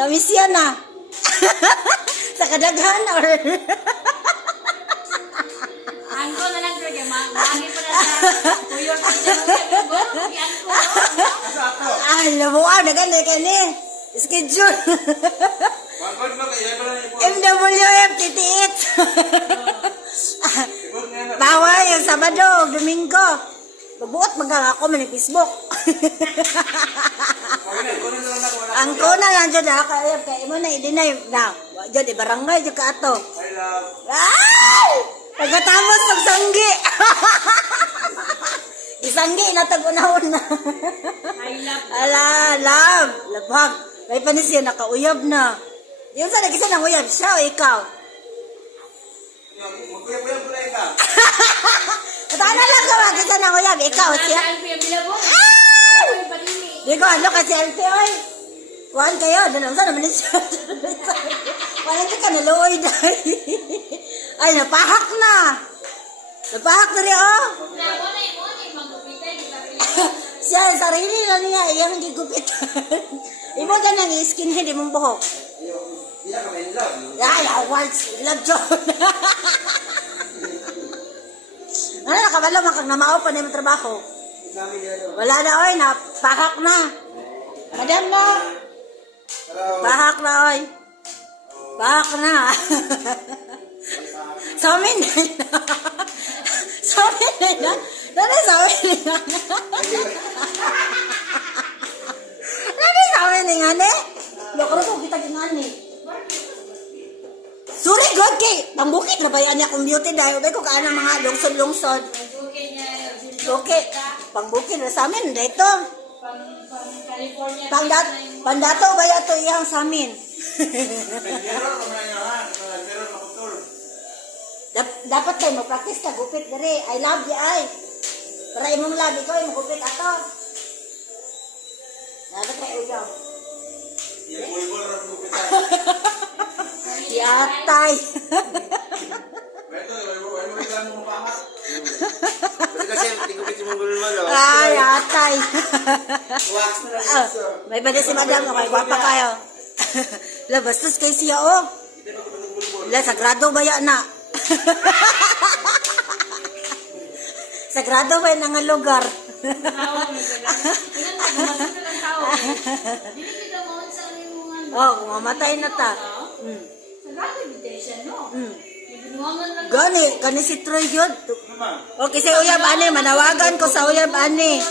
Namiss yan na. Sa kadaghan or... Angko na lang kaya maagi pa na sa tuyor pa siya ng angko. Ay, labuan na gani kani. Schedule. MWF titiit. Bawal yung Sabado, Domingo. Mabuot magang ako man ng Facebook. Ang kuna lang dyan na kaya imo na idinay na. Dyan di barangay dyan ka ato. Ay! Pagkatapos pagsanggi. Isanggi na tag-unahon na. Ala, love. Labag. May panis yan, nakauyab na. Yung sa nagisa ng uyab, siya o ikaw? Magkuyab-uyab ko na ikaw. Paano lang ka magisa ng uyab, ikaw siya? Ay! Di ko, ano ka selfie, oy? Kuhan kayo, doon sa naman siya. Parang ka naluoy dahil. Ay, napahak na. Napahak na rin, oh. Siya, sarili na niya, iyang gigupitan. Imo dyan ang skinhead, imong buhok. Hindi na kami in love. Ay, awards, love John. Ano, nakabalo, makang namao pa na yung trabaho. Wala na, oy, napahak na. Madam mo. Pahak na, oy. Pahak na. Sa amin na. Sa amin na. Nani sa amin na. Nani sa amin na nga, ne? Lokro ko kita gingani. Sorry, God, kay. Pangbukit na bayan niya kung beauty dahil. Dahil ko kaana mga lungsod-lungsod. Okay. Pangbukit na sa amin. Dito. Pandato ba yato iyang sa amin? Dapat kayo mag-practice ka. Gupit gari. I love you, ay. Para imong love, ikaw ay magupit ato. Dapat kayo uyaw. Yatay. Ay, yatay. May bada si madam, okay, guwapa kayo. Labastos kayo siya, oh. Sagrado ba yan na? Sagrado ba yan nga lugar? Oh, mamatay na ta. Gani, kani si Troy yun. Okay, sa uyab ani, manawagan ko sa uyab ani.